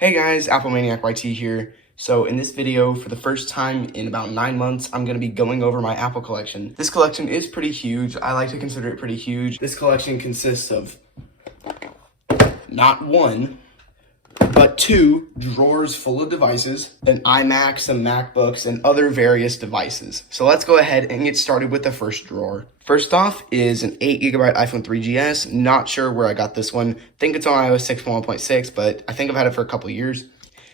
Hey guys, Apple Maniac YT here. So in this video, for the first time in about 9 months, I'm going to be going over my Apple collection. This collection is pretty huge. I like to consider it pretty huge. This collection consists of not one, but two drawers full of devices, an iMac, some MacBooks, and other various devices. So let's go ahead and get started with the first drawer. First off is an 8GB iPhone 3GS. Not sure where I got this one. Think it's on iOS 6.1.6, but I think I've had it for a couple years.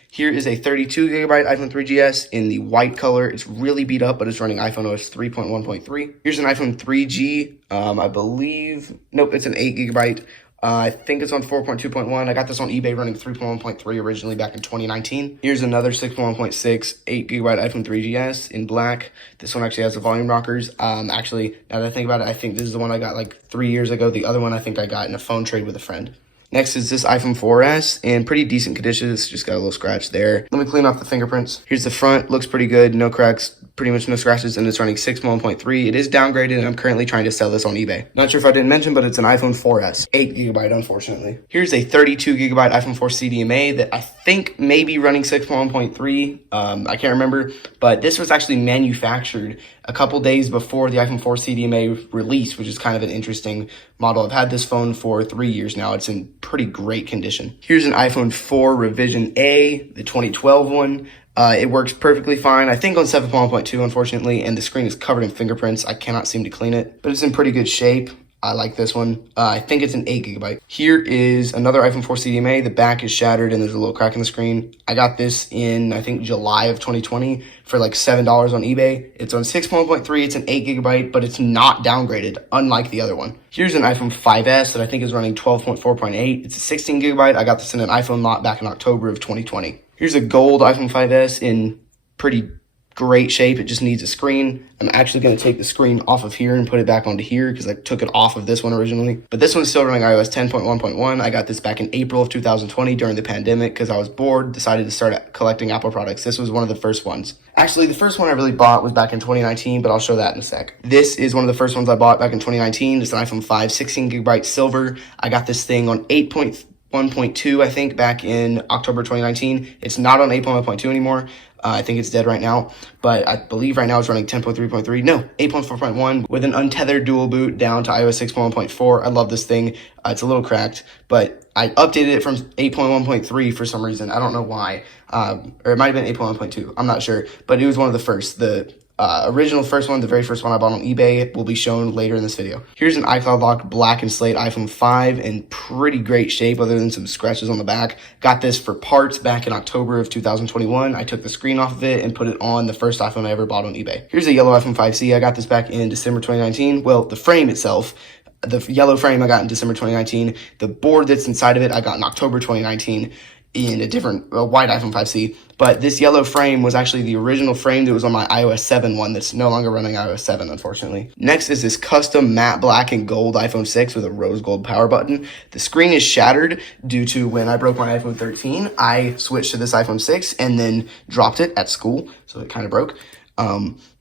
Here is a 32GB iPhone 3GS in the white color. It's really beat up, but it's running iPhone OS 3.1.3. Here's an iPhone 3G. I believe, nope, it's an 8GB. I think it's on 4.2.1. I got this on eBay running 3.1.3 originally back in 2019. Here's another 6.1.6 8GB iPhone 3GS in black. This one actually has the volume rockers. Actually, now that I think about it, I think this is the one I got like 3 years ago. The other one I think I got in a phone trade with a friend. Next is this iPhone 4S in pretty decent condition. It's just got a little scratch there. Let me clean off the fingerprints. Here's the front. Looks pretty good. No cracks. Pretty much no scratches, and it's running 6.1.3. It is downgraded, and I'm currently trying to sell this on eBay. Not sure if I didn't mention, but it's an iPhone 4S. 8GB, unfortunately. Here's a 32GB iPhone 4 CDMA that I think may be running 6.1.3. I can't remember, but this was actually manufactured a couple days before the iPhone 4 CDMA release, which is kind of an interesting model. I've had this phone for 3 years now. It's in pretty great condition. Here's an iPhone 4 Revision A, the 2012 one. It works perfectly fine, I think on 7.1.2, unfortunately, and the screen is covered in fingerprints. I cannot seem to clean it, but it's in pretty good shape. I like this one. I think it's an 8GB. Here is another iPhone 4 CDMA. The back is shattered and there's a little crack in the screen. I got this in, I think, July of 2020 for like $7 on eBay. It's on 6.1.3. It's an 8GB, but it's not downgraded, unlike the other one. Here's an iPhone 5S that I think is running 12.4.8. It's a 16GB. I got this in an iPhone lot back in October of 2020. Here's a gold iPhone 5S in pretty great shape. It just needs a screen. I'm actually going to take the screen off of here and put it back onto here because I took it off of this one originally. But this one's still running iOS 10.1.1. I got this back in April of 2020 during the pandemic because I was bored, decided to start collecting Apple products. This was one of the first ones. Actually, the first one I really bought was back in 2019, but I'll show that in a sec. This is one of the first ones I bought back in 2019. It's an iPhone 5, 16GB silver. I got this thing on 8.1.2, I think, back in October 2019. It's not on 8.1.2 anymore. I think it's dead right now, but I believe right now it's running 10.3.3. No, 8.4.1 with an untethered dual boot down to iOS 6.1.4. I love this thing. It's a little cracked, but I updated it from 8.1.3 for some reason. I don't know why. Or it might have been 8.1.2. I'm not sure, but it was one of the first. The original first one, the very first one I bought on eBay, will be shown later in this video. Here's an iCloud locked black and slate iPhone 5 in pretty great shape other than some scratches on the back. Got this for parts back in October of 2021. I took the screen off of it and put it on the first iPhone I ever bought on eBay. Here's a yellow iPhone 5C. I got this back in December 2019. Well, the frame itself, the yellow frame I got in December 2019. The board that's inside of it I got in October 2019 in a different white iPhone 5C. But this yellow frame was actually the original frame that was on my iOS 7 one that's no longer running iOS 7, unfortunately. Next is this custom matte black and gold iPhone 6 with a rose gold power button. The screen is shattered due to when I broke my iPhone 13, I switched to this iPhone 6 and then dropped it at school, so it kind of broke.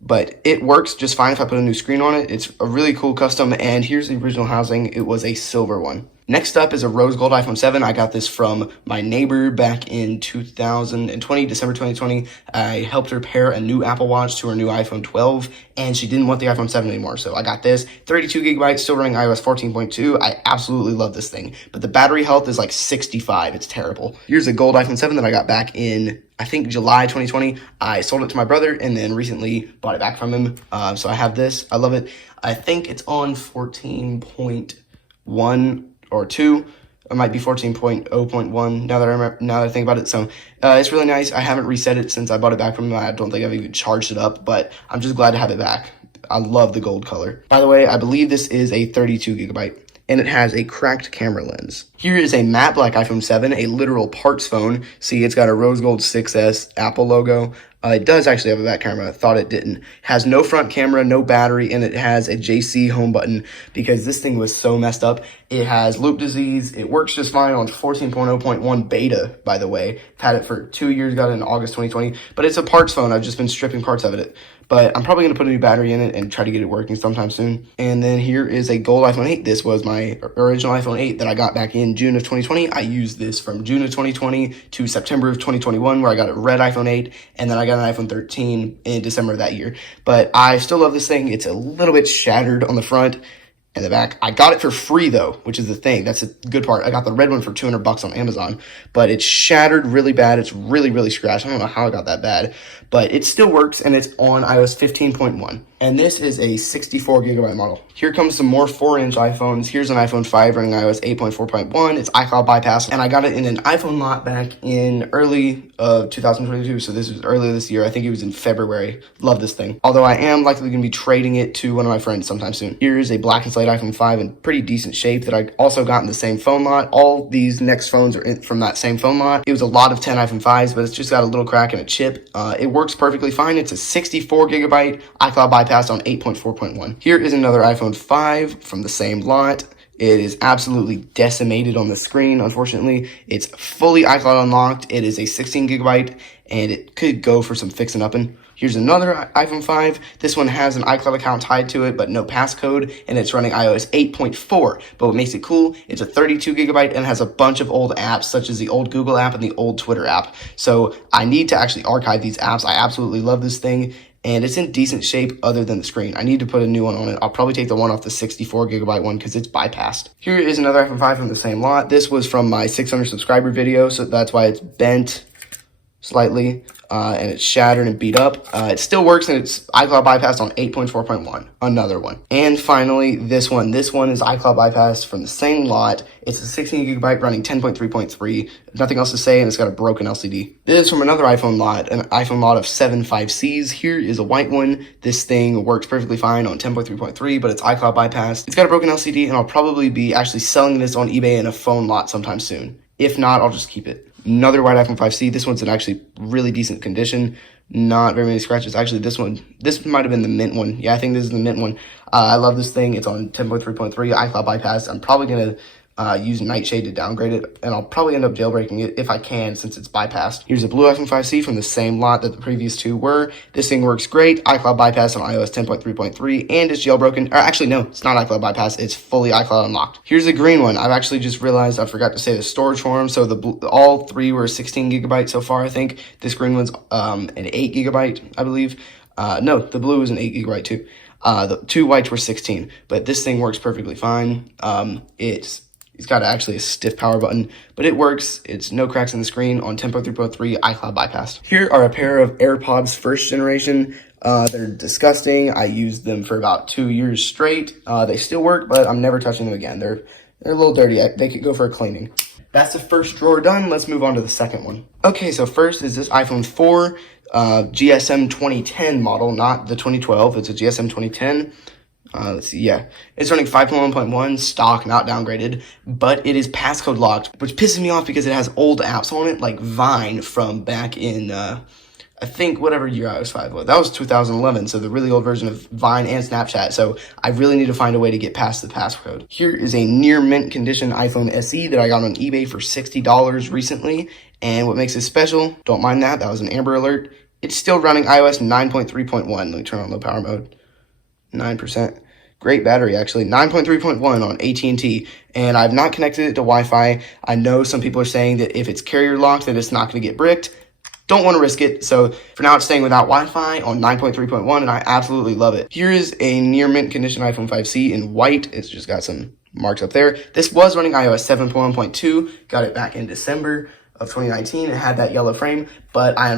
But it works just fine if I put a new screen on it. It's a really cool custom, and here's the original housing. It was a silver one. Next up is a rose gold iPhone 7. I got this from my neighbor back in 2020, December 2020. I helped her pair a new Apple Watch to her new iPhone 12, and she didn't want the iPhone 7 anymore. So I got this, 32GB, still running iOS 14.2. I absolutely love this thing, but the battery health is like 65. It's terrible. Here's a gold iPhone 7 that I got back in, I think, July 2020. I sold it to my brother and then recently bought it back from him. So I have this. I love it. I think it's on 14.1 or 2. It might be 14.0.1 now that I think about it. So it's really nice. I haven't reset it since I bought it back from him. I don't think I've even charged it up, but I'm just glad to have it back. I love the gold color. By the way, I believe this is a 32GB. And it has a cracked camera lens. Here is a matte black iPhone 7, a literal parts phone. See, it's got a rose gold 6S Apple logo. It does actually have a back camera. I thought it didn't. Has no front camera, no battery, and it has a JC home button because this thing was so messed up. It has loop disease. It works just fine on 14.0.1 beta, by the way. Had it for 2 years, got it in August 2020. But it's a parts phone. I've just been stripping parts of it. But I'm probably going to put a new battery in it and try to get it working sometime soon. And then here is a gold iPhone 8. This was my original iPhone 8 that I got back in June of 2020. I used this from June of 2020 to September of 2021, where I got a red iPhone 8, and then I got an iPhone 13 in December of that year. But I still love this thing. It's a little bit shattered on the front and the back. I got it for free though, which is the thing. That's a good part. I got the red one for $200 on Amazon, but it's shattered really bad. It's really, really scratched. I don't know how it got that bad, but it still works, and it's on iOS 15.1. And this is a 64 gigabyte model. Here comes some more 4-inch iPhones. Here's an iPhone 5 running iOS 8.4.1. It's iCloud bypass, and I got it in an iPhone lot back in early 2022. So this was earlier this year. I think it was in February. Love this thing. Although I am likely going to be trading it to one of my friends sometime soon. Here's a black and slate iPhone 5 in pretty decent shape that I also got in the same phone lot. All these next phones are from that same phone lot. It was a lot of 10 iPhone 5s, but it's just got a little crack and a chip. It works perfectly fine. It's a 64 gigabyte iCloud bypass on 8.4.1. Here is another iPhone 5 from the same lot. It is absolutely decimated on the screen, unfortunately. It's fully iCloud unlocked. It is a 16 gigabyte, and it could go for some fixing up. And here's another iPhone 5. This one has an iCloud account tied to it, but no passcode, and it's running iOS 8.4. But what makes it cool, it's a 32 gigabyte and has a bunch of old apps, such as the old Google app and the old Twitter app. So I need to actually archive these apps. I absolutely love this thing, and it's in decent shape other than the screen. I need to put a new one on it. I'll probably take the one off the 64 gigabyte one because it's bypassed. Here is another iPhone 5 from the same lot. This was from my 600 subscriber video, so that's why it's bent slightly, and it's shattered and beat up. It still works, and it's iCloud bypassed on 8.4.1, another one. And finally, this one. This one is iCloud bypassed from the same lot. It's a 16 gigabyte running 10.3.3. Nothing else to say, and it's got a broken LCD. This is from another iPhone lot, an iPhone lot of 7 5Cs. Here is a white one. This thing works perfectly fine on 10.3.3, but it's iCloud bypassed. It's got a broken LCD, and I'll probably be actually selling this on eBay in a phone lot sometime soon. If not, I'll just keep it. Another white iPhone 5C. This one's in actually really decent condition. Not very many scratches. Actually, this might have been the mint one. Yeah, I think this is the mint one. I love this thing. It's on 10.3.3, iCloud bypass. I'm probably going to use Nightshade to downgrade it, and I'll probably end up jailbreaking it if I can, since it's bypassed. Here's a blue iPhone 5C from the same lot that the previous two were. This thing works great. iCloud bypass on iOS 10.3.3, and it's jailbroken. Or actually, no, it's not iCloud bypass. It's fully iCloud unlocked. Here's a green one. I've actually just realized I forgot to say the storage for them. So all three were 16 gigabytes so far, I think. This green one's an 8 gigabyte, I believe. No, the blue is an 8 gigabyte too. The two whites were 16, but this thing works perfectly fine. It's got actually a stiff power button, but it works. It's no cracks in the screen on 10.3.3, iCloud bypassed. Here are a pair of AirPods first generation. They're disgusting. I used them for about 2 years straight. They still work, but I'm never touching them again. They're a little dirty. They could go for a cleaning. That's the first drawer done. Let's move on to the second one. Okay, so first is this iPhone 4 GSM 2010 model, not the 2012. It's a GSM 2010. Let's see, yeah. It's running 5.1.1, stock, not downgraded, but it is passcode locked, which pisses me off because it has old apps on it, like Vine from back in, I think whatever year iOS 5 was. That was 2011, so the really old version of Vine and Snapchat, so I really need to find a way to get past the passcode. Here is a near mint condition iPhone SE that I got on eBay for $60 recently, and what makes it special, don't mind that was an Amber Alert. It's still running iOS 9.3.1. Let me turn on low power mode. 9%. Great battery, actually. 9.3.1 on AT&T, and I've not connected it to Wi-Fi. I know some people are saying that if it's carrier locked, then it's not going to get bricked. Don't want to risk it, so for now it's staying without Wi-Fi on 9.3.1, and I absolutely love it. Here is a near mint condition iPhone 5C in white. It's just got some marks up there. This was running iOS 7.1.2. Got it back in December of 2019. It had that yellow frame, but I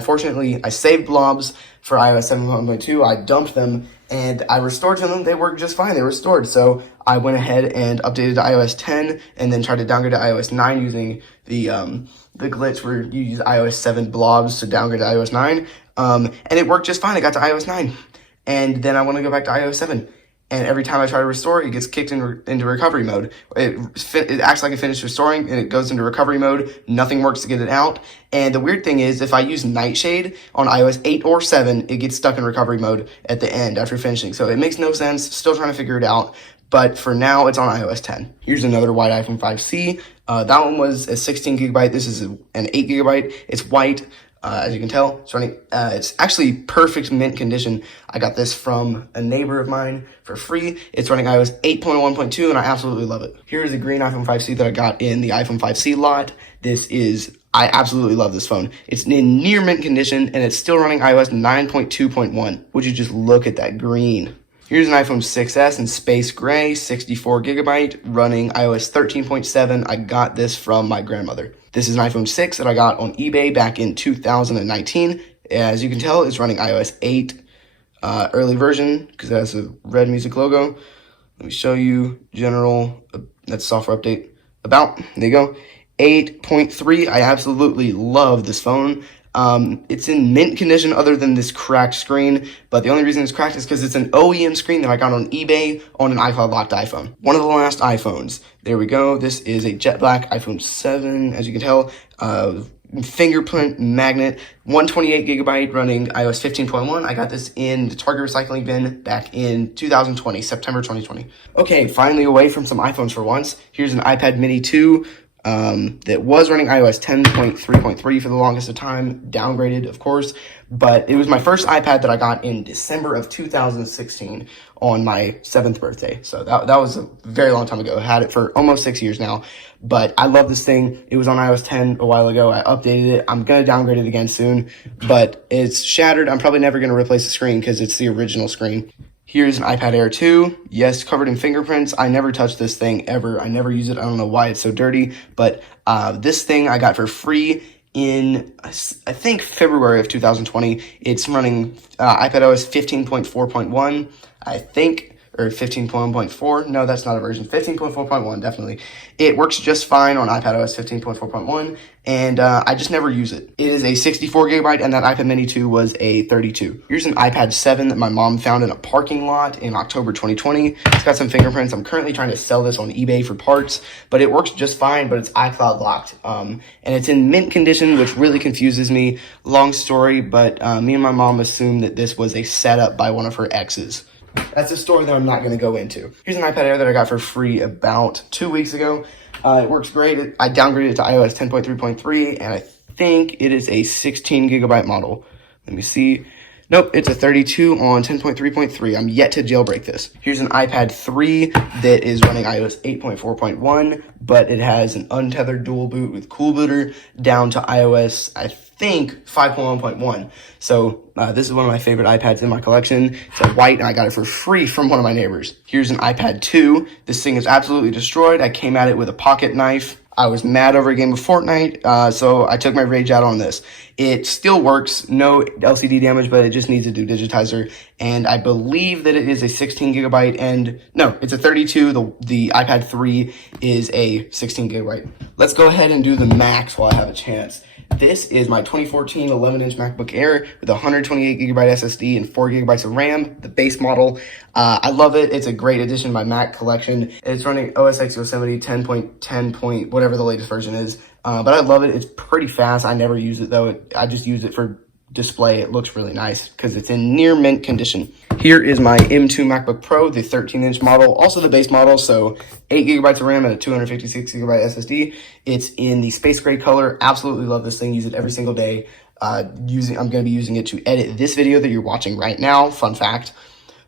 saved blobs for iOS 7.1.2. I dumped them, and I restored to them. They worked just fine. They restored. So I went ahead and updated to iOS 10 and then tried to downgrade to iOS 9 using the glitch where you use iOS 7 blobs to downgrade to iOS 9. And it worked just fine. I got to iOS 9. And then I want to go back to iOS 7. and every time I try to restore, it gets kicked into recovery mode. It acts like it finished restoring, and it goes into recovery mode. Nothing works to get it out. And the weird thing is, if I use Nightshade on iOS 8 or 7, it gets stuck in recovery mode at the end after finishing. So it makes no sense. Still trying to figure it out. But for now, it's on iOS 10. Here's another white iPhone 5C. That one was a 16 gigabyte. This is an 8 gigabyte. It's white. As you can tell, it's running, it's actually perfect mint condition. I got this from a neighbor of mine for free. It's running iOS 8.1.2, and I absolutely love it. Here's the green iPhone 5C that I got in the iPhone 5C lot. I absolutely love this phone. It's in near mint condition, and it's still running iOS 9.2.1. Would you just look at that green? Here's an iPhone 6S in space gray, 64 gigabyte, running iOS 13.7. I got this from my grandmother. This is an iPhone 6 that I got on eBay back in 2019. As you can tell, it's running iOS 8 early version because it has a red music logo. Let me show you general, that's software update. There you go. 8.3. I absolutely love this phone. It's in mint condition other than this cracked screen, but the only reason it's cracked is because it's an OEM screen that I got on eBay on an iCloud locked iPhone. One of the last iPhones. There we go. This is a jet black iPhone 7, as you can tell. Fingerprint magnet, 128 gigabyte, running iOS 15.1. I got this in the Target recycling bin back in 2020, September 2020. Okay, finally away from some iPhones for once. Here's an iPad mini 2. That was running iOS 10.3.3 for the longest of time, downgraded, of course, but it was my first iPad that I got in December of 2016 on my 7th birthday. So that was a very long time ago. I had it for almost 6 years now, but I love this thing. It was on iOS 10 a while ago. I updated it. I'm going to downgrade it again soon, but it's shattered. I'm probably never going to replace the screen because it's the original screen. Here's an iPad Air 2. Yes, covered in fingerprints. I never touch this thing ever. I never use it. I don't know why it's so dirty, but this thing I got for free in, I think, February of 2020. It's running iPadOS 15.4.1, I think, or 15.1.4. No, that's not a version. 15.4.1, definitely. It works just fine on iPadOS 15.4.1, and I just never use it. It is a 64 gigabyte, and that iPad mini 2 was a 32. Here's an iPad 7 that my mom found in a parking lot in October 2020. It's got some fingerprints. I'm currently trying to sell this on eBay for parts, but it works just fine, but it's iCloud locked. And it's in mint condition, which really confuses me. Long story, but me and my mom assumed that this was a setup by one of her exes. That's a story that I'm not going to go into. Here's an iPad Air that I got for free about 2 weeks ago. It works great. I downgraded it to iOS 10.3.3, and I think it is a 16 gigabyte model. Let me see. Nope, it's a 32 on 10.3.3. I'm yet to jailbreak this. Here's an iPad 3 that is running iOS 8.4.1, but it has an untethered dual boot with Cool Booter down to iOS, I think, 5.1.1. So this is one of my favorite iPads in my collection. It's a white, and I got it for free from one of my neighbors. Here's an iPad 2. This thing is absolutely destroyed. I came at it with a pocket knife. I was mad over a game of Fortnite, so I took my rage out on this. It still works, no LCD damage, but it just needs a new digitizer. And I believe that it is a 16 gigabyte, and no, it's a 32. The iPad 3 is a 16 gigabyte. Let's go ahead and do the Macs while I have a chance. This is my 2014 11-inch MacBook Air with 128 gigabyte SSD and 4 gigabytes of RAM, the base model. I love it. It's a great addition to my Mac collection. It's running OS X Yosemite 10.10. Whatever the latest version is. But I love it. It's pretty fast. I never use it, though. I just use it for display. It looks really nice because it's in near mint condition. Here is my M2 MacBook Pro, the 13-inch model, also the base model, so 8 gigabytes of RAM and a 256 gigabyte SSD. It's in the space gray color. Absolutely love this thing. Use it every single day. I'm going to be using it to edit this video that you're watching right now. Fun fact.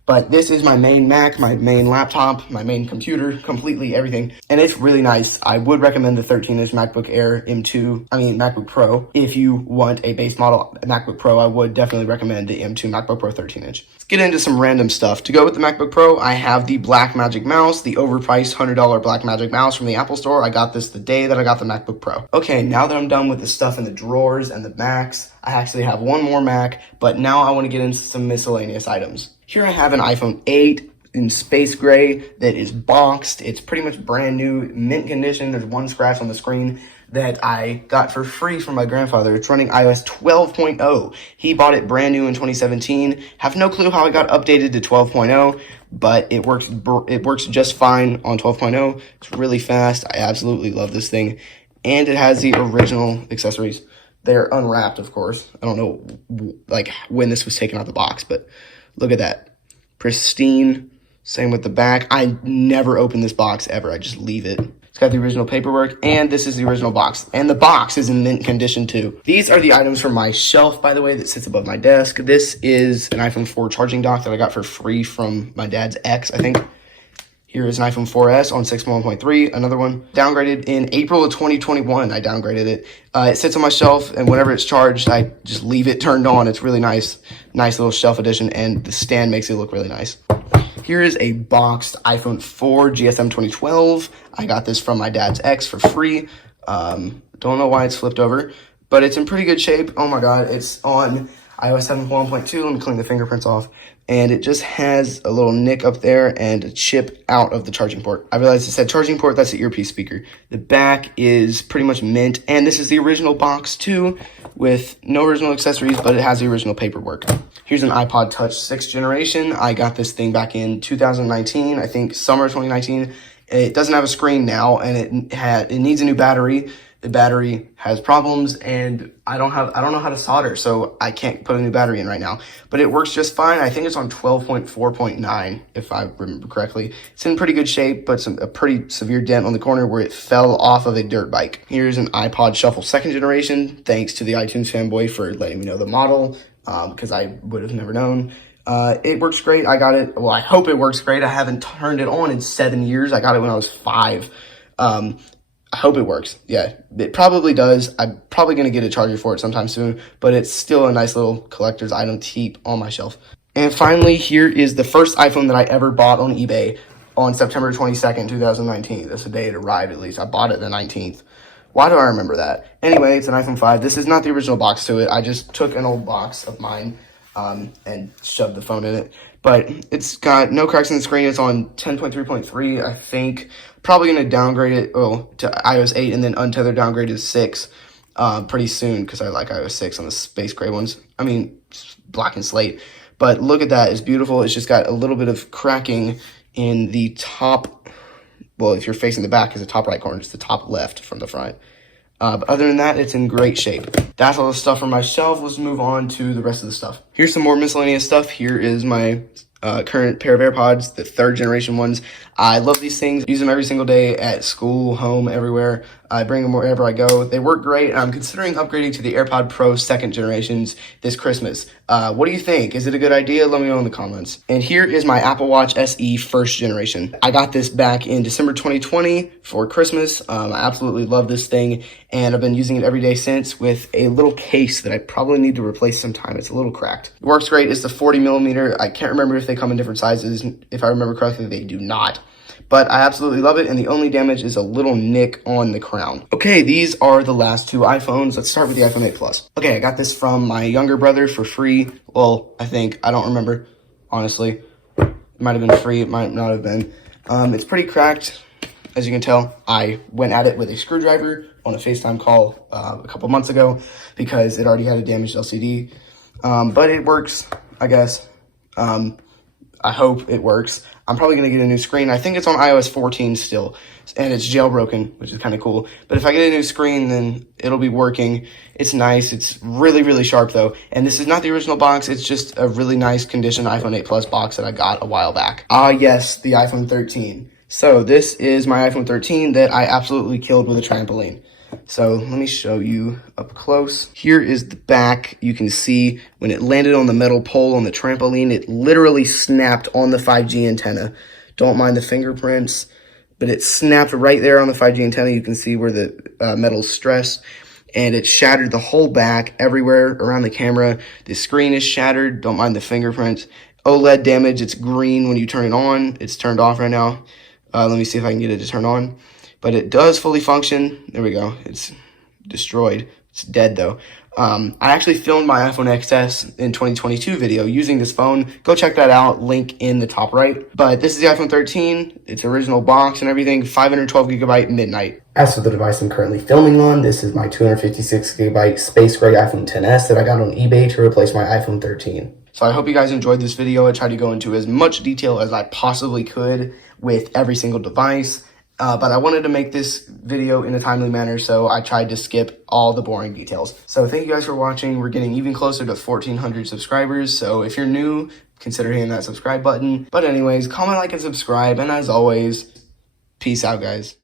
But this is my main Mac, my main laptop, my main computer, completely everything. And it's really nice. I would recommend the 13-inch MacBook Air MacBook Pro. If you want a base model MacBook Pro, I would definitely recommend the M2 MacBook Pro 13-inch. Let's get into some random stuff. To go with the MacBook Pro, I have the Blackmagic mouse, the overpriced $100 Blackmagic mouse from the Apple Store. I got this the day that I got the MacBook Pro. Okay, now that I'm done with the stuff in the drawers and the Macs, I actually have one more Mac, but now I want to get into some miscellaneous items. Here I have an iPhone 8 in space gray that is boxed. It's pretty much brand new, mint condition. There's one scratch on the screen. that I got for free from my grandfather. It's running iOS 12.0. He bought it brand new in 2017. Have no clue how it got updated to 12.0, but it works just fine on 12.0. It's really fast. I absolutely love this thing. And it has the original accessories. They're unwrapped, of course. I don't know like when this was taken out of the box, but look at that. Pristine. Same with the back. I never open this box ever. I just leave it. It's got the original paperwork, and this is the original box. And the box is in mint condition too. These are the items from my shelf, by the way, that sits above my desk. This is an iPhone 4 charging dock that I got for free from my dad's ex, I think. Here is an iPhone 4S on 6.1.3, another one. Downgraded in April of 2021, I downgraded it. It sits on my shelf, and whenever it's charged, I just leave it turned on. It's really nice. Nice little shelf edition, and the stand makes it look really nice. Here is a boxed iPhone 4 GSM 2012. I got this from my dad's ex for free. Don't know why it's flipped over, but it's in pretty good shape. Oh my God, it's on iOS 7.1.2. Let me clean the fingerprints off. And it just has a little nick up there and a chip out of the charging port. I realized it said charging port, that's the earpiece speaker. The back is pretty much mint, and this is the original box too, with no original accessories, but it has the original paperwork. Here's an iPod Touch 6th generation. I got this thing back in 2019, I think summer 2019. It doesn't have a screen now, and it needs a new battery. The battery has problems, and I don't know how to solder, so I can't put a new battery in right now. But it works just fine. I think it's on 12.4.9, if I remember correctly. It's in pretty good shape, but a pretty severe dent on the corner where it fell off of a dirt bike. Here's an iPod Shuffle 2nd generation. Thanks to the iTunes fanboy for letting me know the model, because I would have never known. It works great. I got it. Well, I hope it works great. I haven't turned it on in 7 years. I got it when I was 5. I hope it works. Yeah, it probably does. I'm probably going to get a charger for it sometime soon, but it's still a nice little collector's item to keep on my shelf. And finally, here is the first iPhone that I ever bought on eBay on September 22nd, 2019. That's the day it arrived, at least. I bought it the 19th. Why do I remember that? Anyway, it's an iPhone 5. This is not the original box to it. I just took an old box of mine and shoved the phone in it. But it's got no cracks in the screen. It's on 10.3.3, I think. Probably going to downgrade it to iOS 8 and then untether downgrade to 6 pretty soon, because I like iOS 6 on the space gray ones. I mean, black and slate. But look at that. It's beautiful. It's just got a little bit of cracking in the top. Well, if you're facing the back, is the top right corner. It's the top left from the front. But other than that, it's in great shape. That's all the stuff from my shelf. Let's move on to the rest of the stuff. Here's some more miscellaneous stuff. Here is my current pair of AirPods, the 3rd generation ones. I love these things. Use them every single day at school, home, everywhere. I bring them wherever I go. They work great. I'm considering upgrading to the AirPod Pro 2nd generations this Christmas. What do you think? Is it a good idea? Let me know in the comments. And here is my Apple Watch SE 1st generation. I got this back in December 2020 for Christmas. I absolutely love this thing, and I've been using it every day since with a little case that I probably need to replace sometime. It's a little cracked. It works great. It's the 40 millimeter. I can't remember if they come in different sizes. If I remember correctly, they do not. But I absolutely love it, and the only damage is a little nick on the crown. Okay, these are the last 2 iPhones. Let's start with the iPhone 8 Plus. Okay, I got this from my younger brother for free. Well, I think. I don't remember, honestly. It might have been free. It might not have been. It's pretty cracked, as you can tell. I went at it with a screwdriver on a FaceTime call a couple months ago because it already had a damaged LCD. But it works, I guess. I hope it works. I'm probably going to get a new screen. I think it's on iOS 14 still, and it's jailbroken, which is kind of cool. But if I get a new screen, then it'll be working. It's nice. It's really, really sharp, though. And this is not the original box. It's just a really nice condition iPhone 8 Plus box that I got a while back. Yes, the iPhone 13. So this is my iPhone 13 that I absolutely killed with a trampoline. So let me show you up close. Here is the back. You can see when it landed on the metal pole on the trampoline, it literally snapped on the 5G antenna. Don't mind the fingerprints, but it snapped right there on the 5G antenna. You can see where the metal's stressed, and it shattered the whole back everywhere around the camera. The screen is shattered. Don't mind the fingerprints. OLED damage. It's green when you turn it on. It's turned off right now. Let me see if I can get it to turn on. But it does fully function. There we go. It's destroyed. It's dead, though. I actually filmed my iPhone XS in 2022 video using this phone. Go check that out, link in the top right. But this is the iPhone 13, its original box and everything, 512 gigabyte midnight. As for the device I'm currently filming on, this is my 256 gigabyte space gray iPhone XS that I got on eBay to replace my iPhone 13. So I hope you guys enjoyed this video. I tried to go into as much detail as I possibly could with every single device. But I wanted to make this video in a timely manner, so I tried to skip all the boring details. So thank you guys for watching. We're getting even closer to 1,400 subscribers, so if you're new, consider hitting that subscribe button. But anyways, comment, like, and subscribe, and as always, peace out, guys.